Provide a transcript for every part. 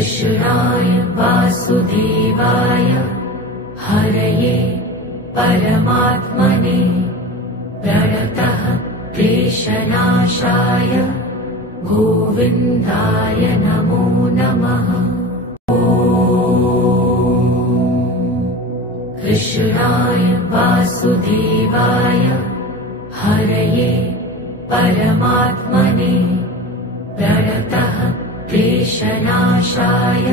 कृष्णाय वासुदेवाय हरये परमात्मने प्रणतः क्लेशनाशाय गोविन्दाय नमो नमः। कृष्णाय वासुदेवाय हरये परमात्मने प्रणतः क्लेशनाशाय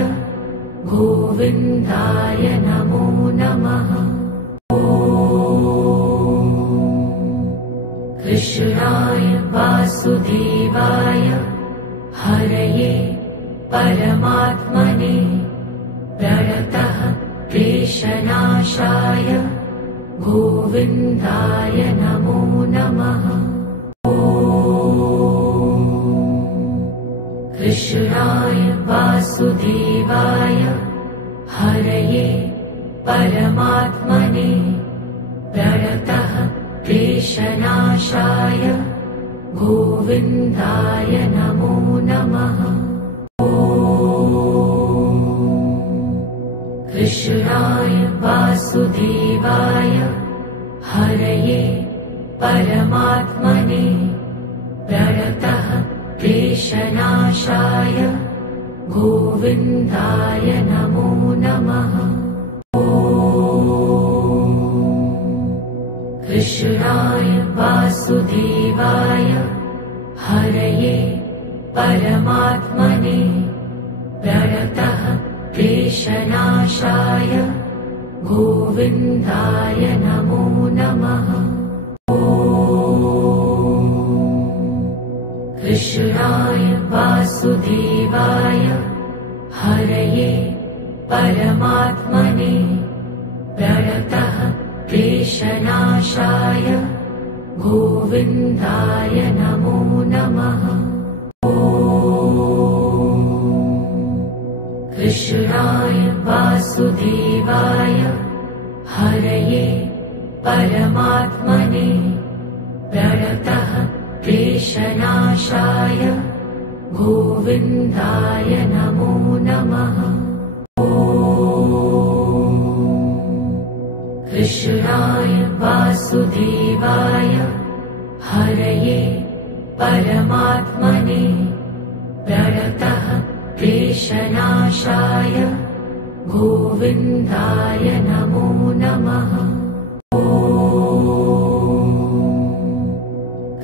गोविन्दाय नमो नमः। कृष्णाय वासुदेवाय हरये परमात्मने प्रणतः क्लेशनाशाय गोविन्दाय नमो नमः। कृष्णाय वासुदेवाय हरये परमात्मने प्रणतः क्लेशनाशाय गोविन्दाय नमो नमः। कृष्णाय वासुदेवाय हरये परमात्मने प्रणतः क्लेशनाशाय गोविन्दाय नमो नमः। कृष्णाय वासुदेवाय हरये परमात्मने प्रणतः क्लेशनाशाय गोविन्दाय नमो नमः। कृष्णाय वासुदेवाय हरये परमात्मने प्रणतः क्लेशनाशाय गोविन्दाय नमो नमः। कृष्णाय वासुदेवाय हरये परमात्मने प्रणतः क्लेशनाशाय गोविन्दाय नमो नमः। कृष्णाय वासुदेवाय हरये परमात्मने प्रणतः क्लेशनाशाय गोविन्दाय नमो नमः।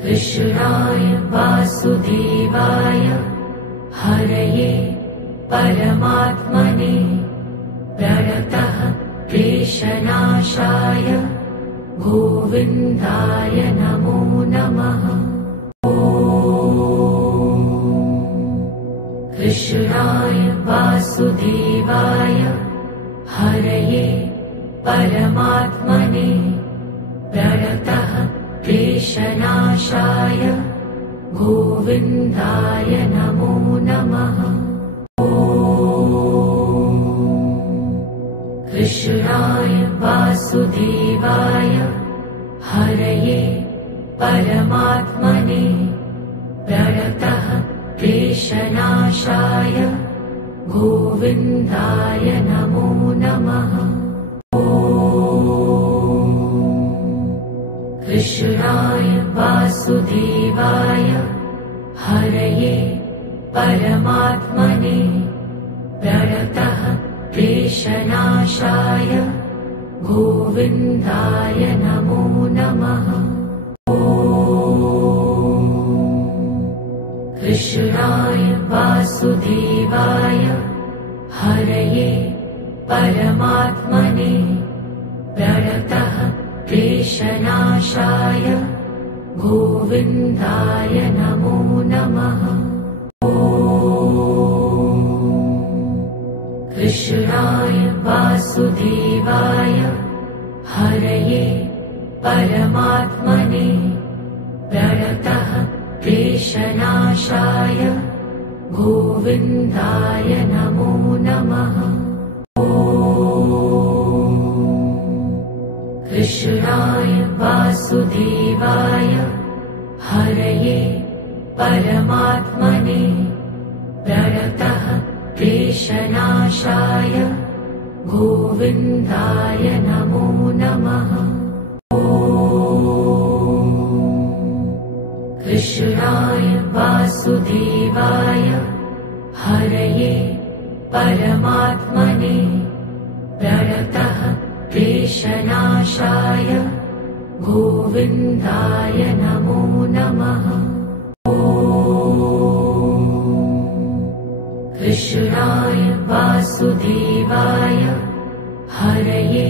कृष्णाय वासुदेवाय हरये परमात्मने प्रणतः क्लेशनाशाय गोविन्दाय नमो नमः। कृष्णाय वासुदेवाय हरये परमात्मने प्रणतः क्लेशनाशाय गोविन्दाय नमो नमः। कृष्णाय वासुदेवाय हरये परमात्मने प्रणतः क्लेशनाशाय गोविन्दाय नमो नमः। कृष्णाय वासुदेवाय हरये परमात्मने प्रणतः क्लेशनाशाय गोविन्दाय नमो नमः। कृष्णाय वासुदेवाय हरये परमात्मने प्रणतः क्लेशनाशाय गोविन्दाय नमो नमः। कृष्णाय वासुदेवाय हरये परमात्मने प्रणतः क्लेशनाशाय गोविन्दाय नमो नमः। कृष्णाय वासुदेवाय हरये परमात्मने प्रणतः क्लेशनाशाय गोविन्दाय नमो नमः। कृष्णाय वासुदेवाय हरये परमात्मने प्रणतः क्लेशनाशाय गोविन्दाय नमो नमः। कृष्णाय वासुदेवाय हरये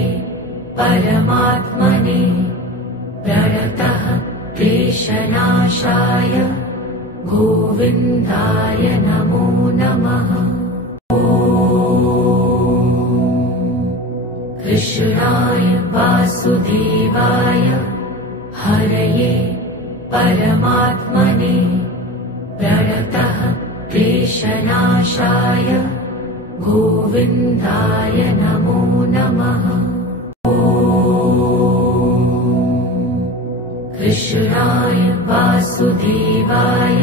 परमात्मने प्रणतः क्लेशनाशाय गोविन्दाय नमो नमः। कृष्णाय वासुदेवाय हरये परमात्मने प्रणतः क्लेशनाशाय गोविन्दाय नमो नमः। कृष्णाय वासुदेवाय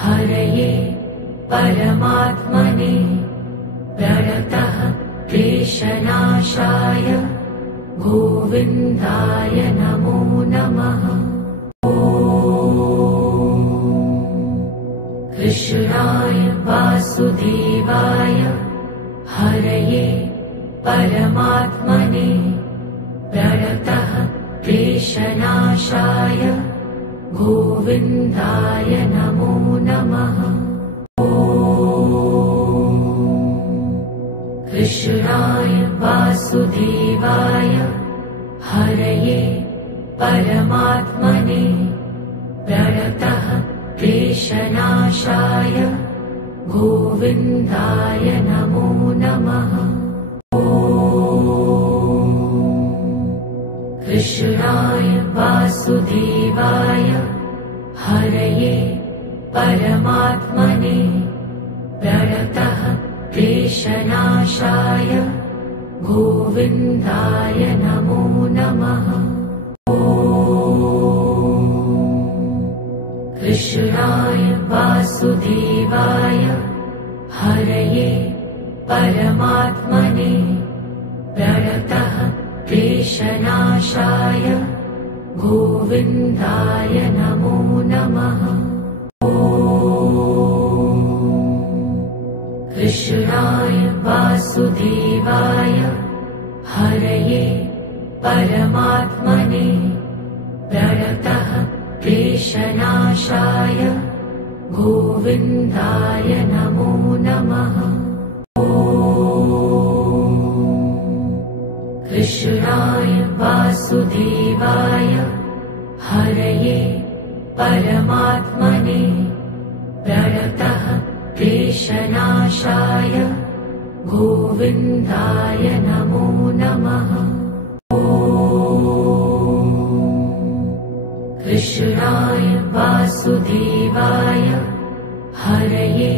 हरये परमात्मने प्रणतः क्लेशनाशाय गोविन्दाय नमो नमः। कृष्णाय वासुदेवाय हरये परमात्मने प्रणतः क्लेशनाशाय गोविन्दाय नमो नमः। कृष्णाय वासुदेवाय हरये परमात्मने प्रणतः क्लेशनाशाय गोविन्दाय नमो नमः। कृष्णाय वासुदेवाय हरये परमात्मने प्रणतः क्लेशनाशाय गोविन्दाय नमो नमः। कृष्णाय वासुदेवाय हरये परमात्मने प्रणतः क्लेशनाशाय गोविन्दाय नमो नमः। कृष्णाय वासुदेवाय हरये परमात्मने प्रणतः क्लेशनाशाय गोविन्दाय नमो नमः। कृष्णाय वासुदेवाय हरये परमात्मने प्रणतः क्लेशनाशाय गोविन्दाय नमो नमः। कृष्णाय वासुदेवाय हरये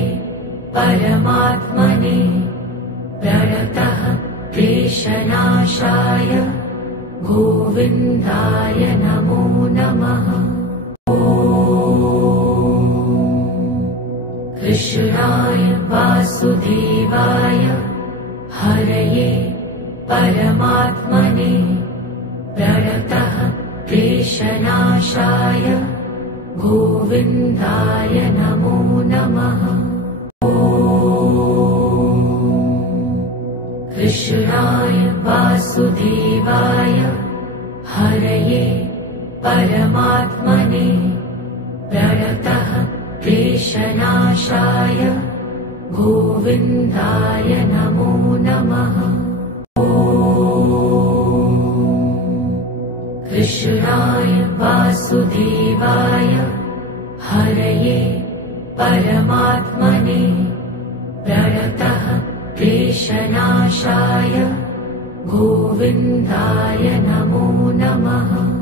परमात्मने प्रणतः क्लेशनाशाय गोविन्दाय नमो नमः। कृष्णाय वासुदेवाय हरये परमात्मने प्रणतः क्लेशनाशाय गोविन्दाय नमो नमः। कृष्णाय वासुदेवाय हरये परमात्मने प्रणतः क्लेशनाशाय गोविन्दाय नमो नमः। कृष्णाय वासुदेवाय हरये परमात्मने प्रणतः क्लेशनाशाय गोविन्दाय नमो नमः।